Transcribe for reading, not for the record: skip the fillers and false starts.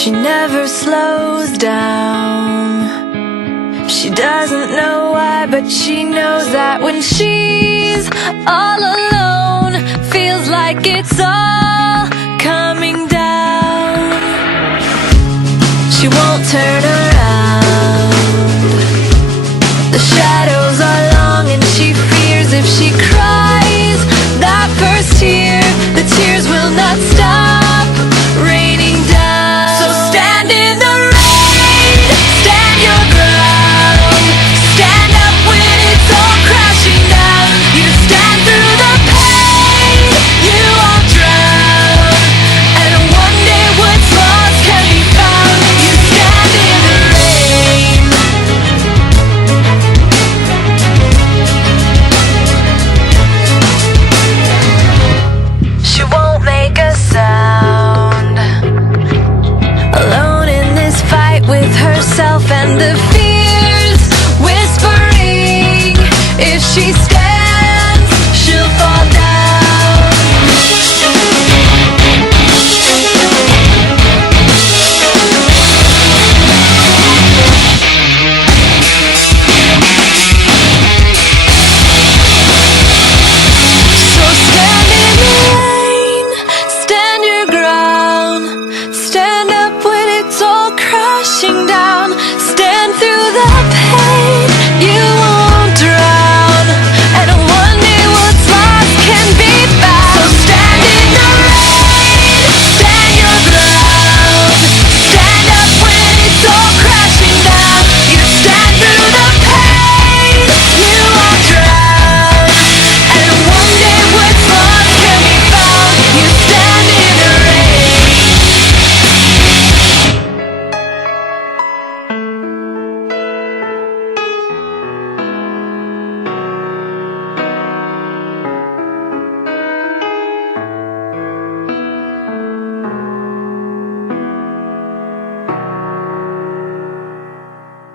She never slows down. She doesn't know why, but she knows that when she's all alone, feels like it's all coming down. She won't turn around. The shadows are long and she fears if she cries that first tear, the tears will not stop raining down. So stand in the rain, stand your ground, stand up when it's all crashing down. You stand through the pain, you won't drown, and one day what's lost can be found. You stand in the rain. She won't make a sound, alone in this fight with herself and the fears whispering if she stays.